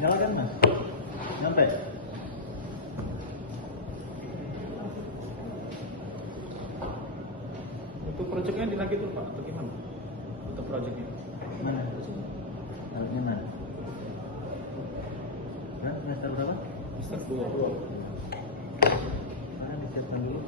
Nyalakan mas. Sampai. Untuk proyeknya dinagih dulu Pak, atau gimana? Untuk proyeknya. Mana? Alatnya mana? Nah, semester berapa? Semester 2. Nah, disiapkan dulu.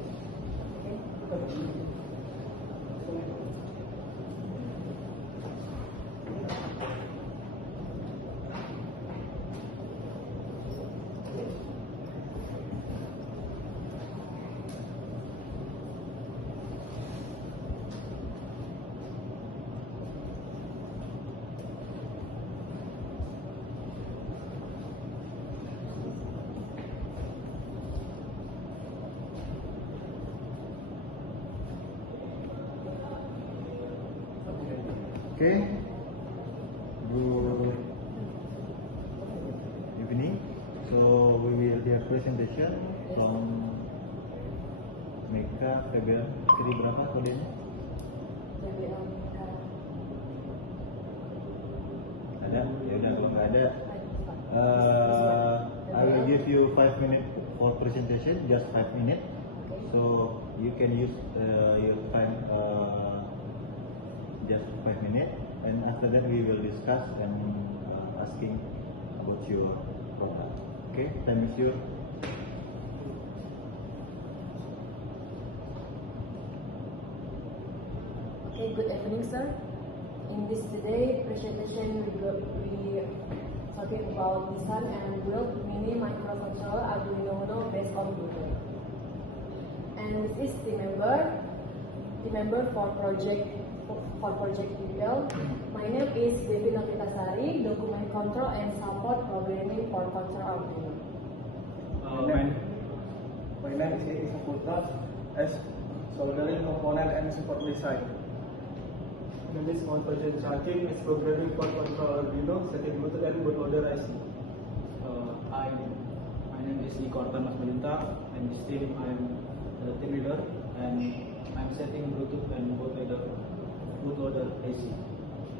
Okay. Good evening. So we will do a presentation from Meka Feber. Jadi berapa kodenya? Ada? Ya udah, kalau nggak ada, I will give you 5 minutes for presentation, just 5 minutes. So you can use your time. Just 5 minutes, and after that we will discuss and asking about your product. Okay, time is yours. Okay, good evening, sir. In this today presentation, we talking about design and build mini microcontroller Arduino Uno based on Bluetooth. And this is the member for project detail. My name is Devi Novitasari, document control and support programming for control Arduino. My name is Edi Saputra, as soldering component and support design. My name is Mohammad Fajr Shakib, as programming for control Arduino, setting Bluetooth and bootloader IC. My name is Iko Artan Mas Melinta, and this team I am the team leader, and I'm setting Bluetooth and bootloader AC.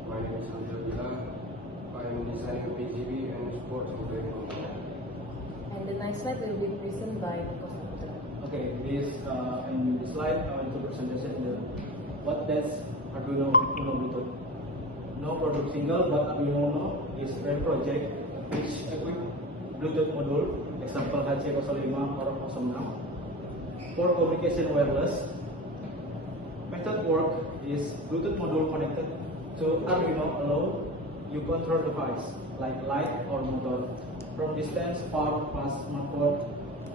My name is Andrew Bila. I am designing PGB and sports operating component. And the next slide will be presented by Kosta. Okay, in this slide I want to present what does Arduino Uno Bluetooth. No product single, but Arduino Uno is a project which equip Bluetooth module, example HC05 or 06, for communication wireless. Method work is Bluetooth module connected to Arduino allow you control device like light or motor from distance, power plus smartphone,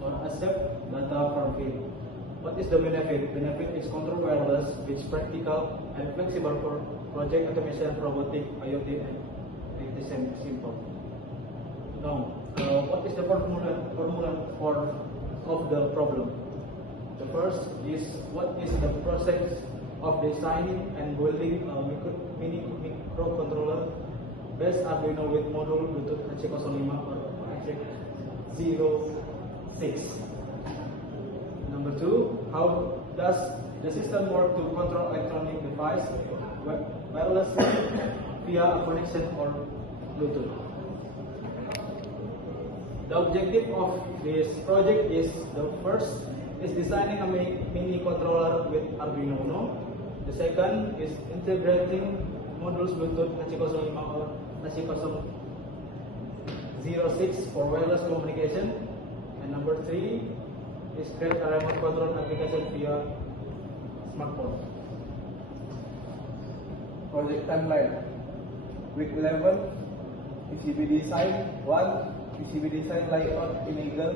or accept data from field. What is the benefit? Benefit is control wireless, which practical and flexible for project automation, robotic, IoT, and it is simple. Now, what is the formula of the problem? The first is what is the process of designing and building a mini microcontroller based Arduino with module Bluetooth HC05 or HC06. Number two, how does the system work to control electronic device wirelessly via a connection or Bluetooth? The objective of this project is the first is designing a mini controller with Arduino Uno. The second is integrating modules Bluetooth HC05 or HC06 for wireless communication. And number three is create a remote control application via smartphone. Project timeline. Week 11, PCB design. 1. PCB design layout integral.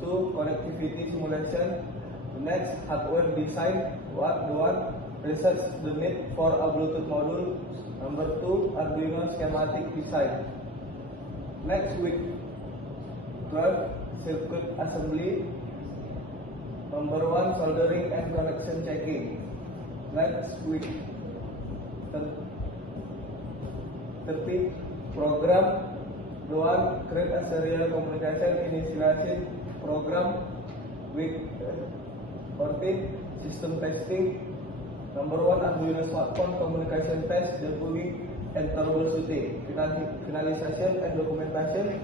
2. Connectivity simulation. The next, hardware design. 1. Research the need for a Bluetooth module. Number 2. Arduino schematic design. Next week, 12. Circuit assembly. Number 1. Soldering and connection checking. Next week, 30. Program. 1. Create a serial communication initialization program. Week 14. System testing. Number 1. Arduino smartphone communication test, debugging and troubleshooting, finalization and documentation,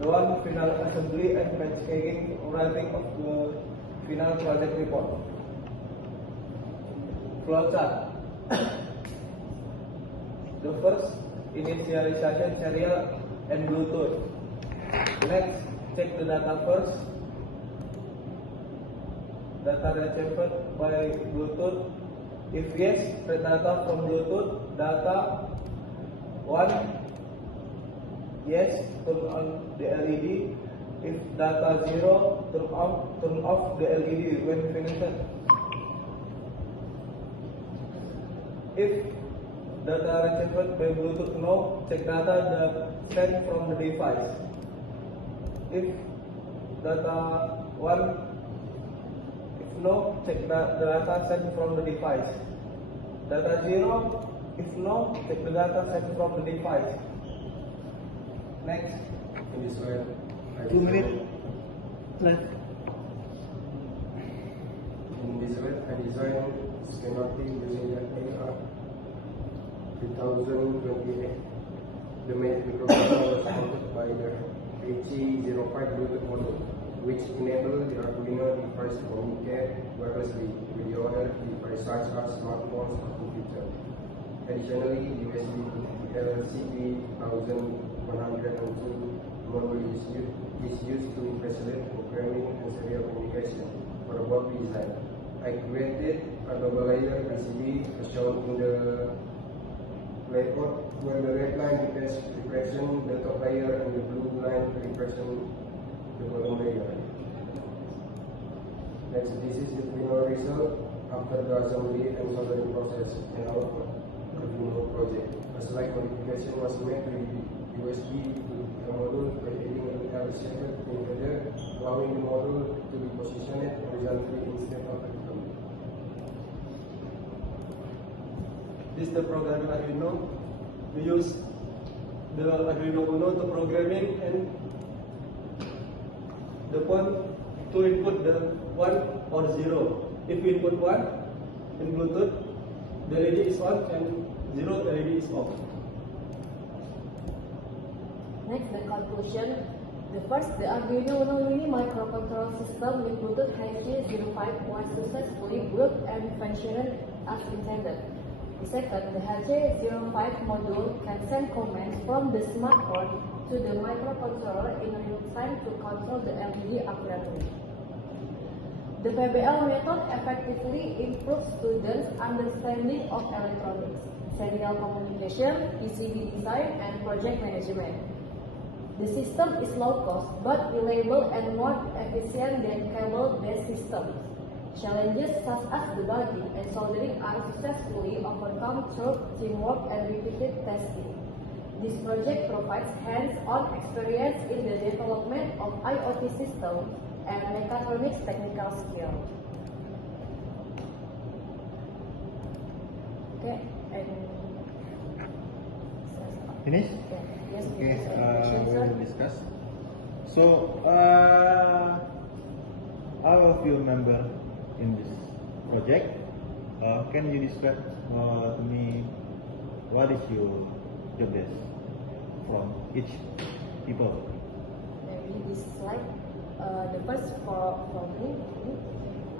the one final assembly and packaging, writing of the final project report. Flowchart. The first, initialization serial and Bluetooth. Next, check the data first. Data retrieved by Bluetooth. If yes, read data from Bluetooth. Data 1, yes, turn on the LED. If data 0, turn off the LED when finished. If data retrieved by Bluetooth no, check data that sent from the device. If data 1, if no, check the data sent from the device. Data 0, if no, check the data sent from the device. Next. In this way, 2 minutes left. In this way, I designed schematic using the AR 2028. The main microcontroller was supported by the HE05 Bluetooth module, which enable the Arduino device to communicate wirelessly with the other devices such as smartphones or computers. Additionally, USB LCP 1102 module is used to facilitate programming and serial communication for the board design. I created a double layer PCB as shown in the layout, where the red line represents the top layer and the blue line represents the bottom layer. Next, this is the final result after the assembly and soldering process in our Arduino project. A slight modification was made to the USB to the module by adding an L-shaped encoder, allowing the module to be positioned horizontally instead of vertically. This is the program Arduino. We use the Arduino Uno to programming and the one to input the 1 or 0. If we input 1 in Bluetooth, the LED is on, and 0, the LED is off. Next, the conclusion. The first, the Arduino Uno Mini microcontroller system with Bluetooth HC05 was successfully built and functioning as intended. The second, the HC05 module can send commands from the smartphone to the microcontroller in real time to control the LED accurately. The PBL method effectively improves students' understanding of electronics, serial communication, PCB design, and project management. The system is low cost but reliable and more efficient than cable-based systems. Challenges such as debugging and soldering are successfully overcome through teamwork and repeated testing. This project provides hands-on experience in the development of IoT systems and mechatronics technical skills. Okay, and Finish? yes, Okay, questions, we sir? will discuss. So, all of you member in this project, can you describe to me what is your job desk from each people? Maybe this slide. The first for me,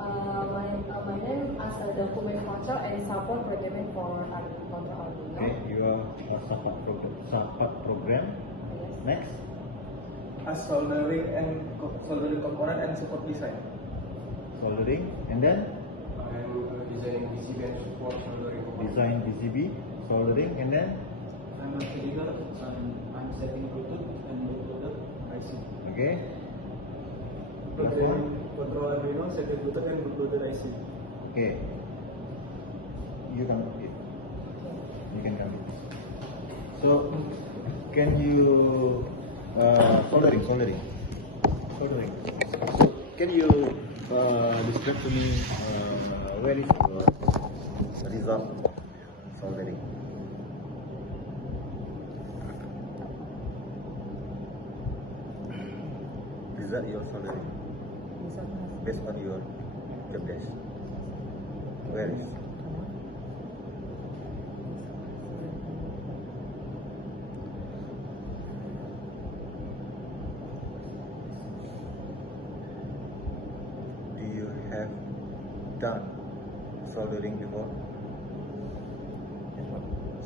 my name as a document control and support programming for Arduino. Okay, you are a support program. Yes. Next, As soldering component and support design. soldering, and then I am designing PCB and support soldering components. design PCB, soldering, and then I'm a technical and I'm setting Bluetooth and Bluetooth IC. okay, Programming control Arduino, setting Bluetooth and Bluetooth IC. okay. You can come. So, can you soldering? So, can you describe to me where is your result soldering? Is that your soldering based on your job desk? Where is? done soldering before?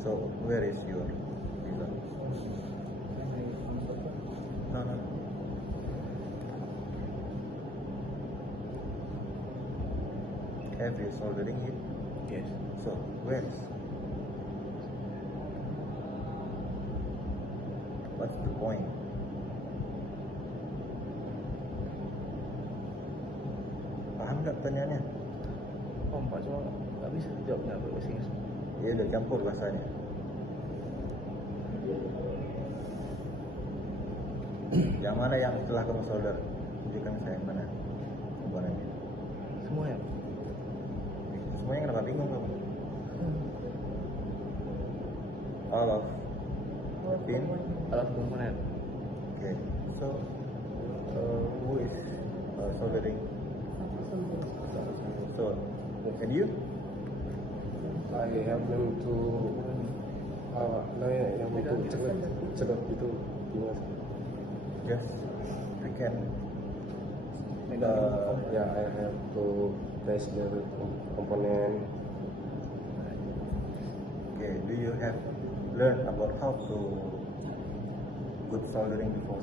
So where is your result? No, no. Have you soldering it? Yes. So where is? What's the point? Paham nggak pertanyaannya? Paham Pak, cuma nggak bisa jawabnya bahasa Inggris. Ya udah campur bahasanya. Yang mana yang telah kamu solder? Tunjukkan saya mana komponennya. Semua ya? Semuanya kenapa bingung kamu? All of the pin. Alat komponen. Okay. So who is soldering? So and you? I help them to yang untuk cedok itu gimana? Yes, we can. Yeah, I have to test the component. Okay. Do you have learned about how to good soldering before?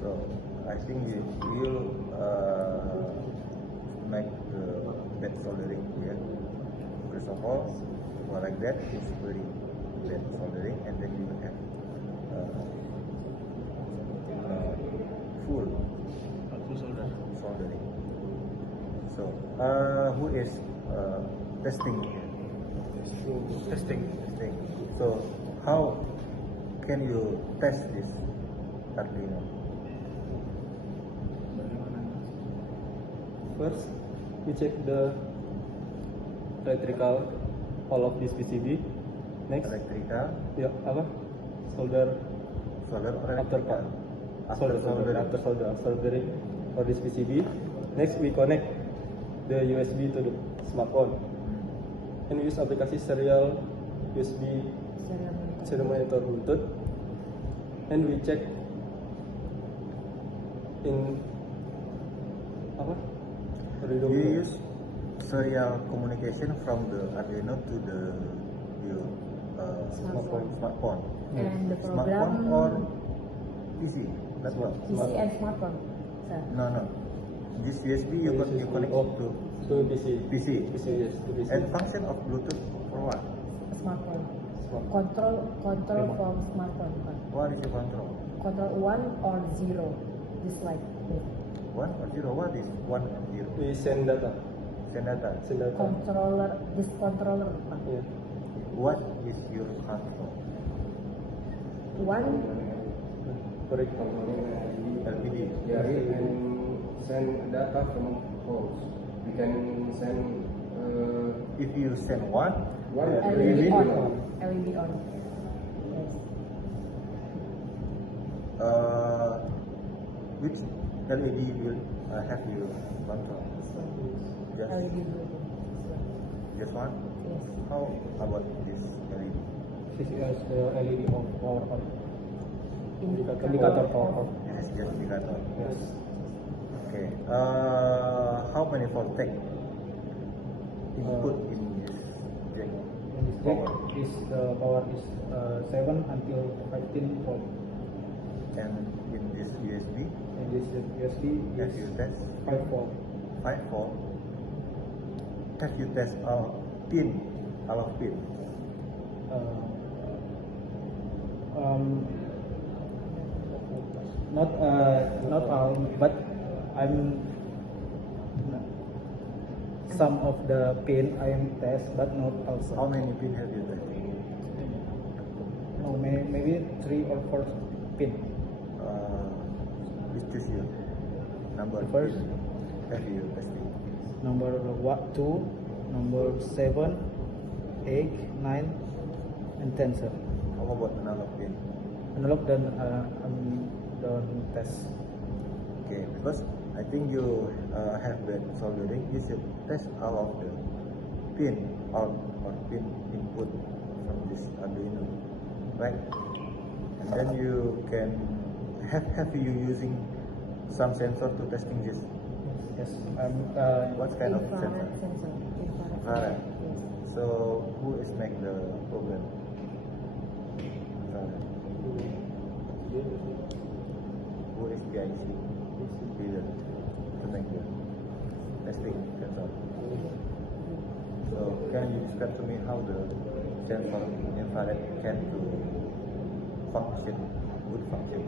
So I think you will make the bad soldering here. First of all, like that is very bad soldering, and then you have full Aku solder. soldering. So who is testing here? Testing. Testing. So how can you test this Arduino? First, we check the electrical all of this PCB. Next, Electrical, ya apa? Solder solder, or after electrical? after soldering for this PCB. Next, we connect the USB to the smartphone and use aplikasi serial USB serial monitor Bluetooth, and we check in apa? Arduino. You use serial communication from the Arduino to the your smartphone. And the Smartphone program or PC? That's what. PC and smartphone, sir. No, no. This USB you connect to to PC. PC. PC, yes, to PC. And function of Bluetooth for what? Smartphone. Smartphone. Control from smartphone. Pak. What is your control? Control 1 or 0, just like this. 1 or 0? What is 1 and 0? We send data. Send data. Send data. Controller, this controller. Pak. Yeah. What is your control? 1, Correct. LPD. Yeah, we can send data from host. We can send If you send 1, one LED LED on. on. LED on. Yes. which LED will have you control? This one. Just, LED blue. This one. just one? Yes. How about this LED? This is the LED of power on. Indicator power on. This is just indicator. Yes. Okay. How many volt take input in this jack? In this jack, is the power is 7 until 15 volt. And in this USB, And this USB have you is test 5 volt. 5 volt? Have you test pin, all of pin? Not all, but I'm some of the pin I am test, but not also. How many pin have you tested? No, maybe 3 or 4 pin. Which is your number? First. pin have you tested? Number 2, number 7, 8, 9, and 10, sir. How about analog pin? Analog dan don't test. Okay, because I think you have bad soldering, you should test all of the pin out or pin input from this Arduino, right? And then you can have you using some sensor to testing this. Yes. What kind of Infrared sensor? sensor. Infrared. Yes. So who is make the program? Infrared. Who is PIC? Builder to make the testing sensor. So can you describe to me how the sensor infrared can to function, good function?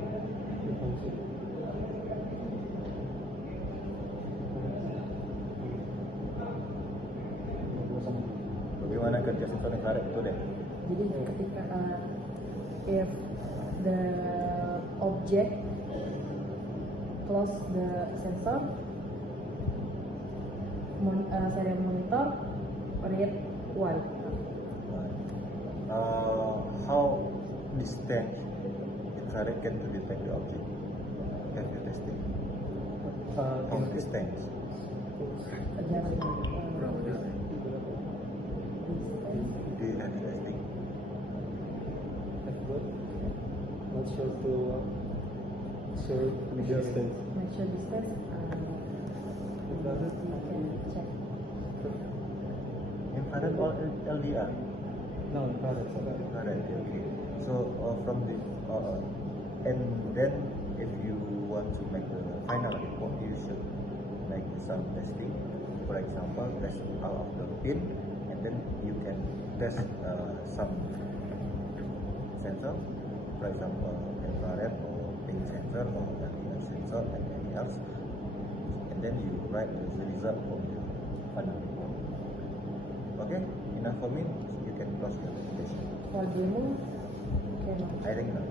Bagaimana kerja sensor infrared itu deh? Jadi ketika if the object close the sensor, serial monitor read white. How distant infrared can to detect the object? Have you tested? How distant? Do you have testing? Not sure to measure distance. Measure distance. You can check. Infrared or LDR? No, infrared. Infrared, okay. So from the and then if you want to make the final report, you should make some testing. For example, test out of the pin, and then you can test some sensor, for example, infrared or ping sensor or LDR sensor and anything else, and then you write the result from the final report. Okay, enough for me. You can close the presentation. For demo, cannot. I think no.